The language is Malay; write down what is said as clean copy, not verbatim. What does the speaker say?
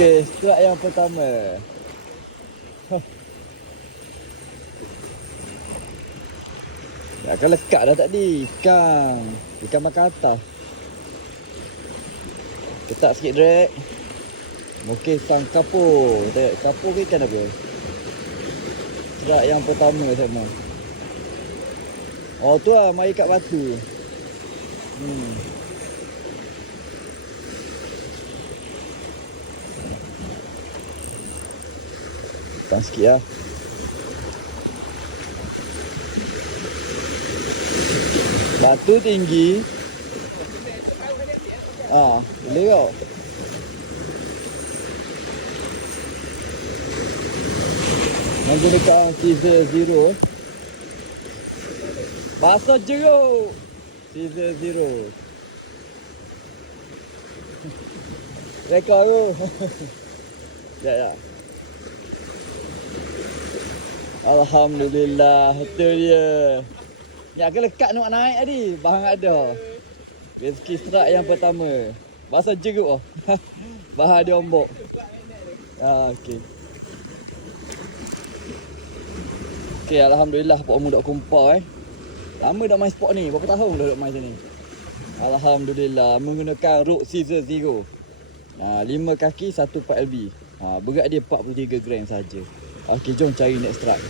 Okey, strike yang pertama. Ya, kan lekat dah tadi. Ikan makan atas. Ketak sikit drag. Okey, sang kapur. Tengok, kapur ke ikan apa? Strike yang pertama sama. Oh tu lah, mari kat batu. Tekan sikit lah. Batu tinggi. Boleh kau. Menggunakan scissor zero. Basah jeruk. Scissor zero. Rekod tu. Ya. Alhamdulillah, itu dia. Ni akan lekat nak naik tadi. Bahan ada. Rezeki strike yang pertama. Basah jeruk oh. Bahan dia ombok. Okey. Okey, alhamdulillah Pak Omu dok kumpul Lama dak main sport ni. Berapa tahun dah dok main sini? Alhamdulillah menggunakan Rogue Scissor Zero. 5 kaki 1 4 LB. Berat dia 43 gram saja. Okey, jom cari next strike.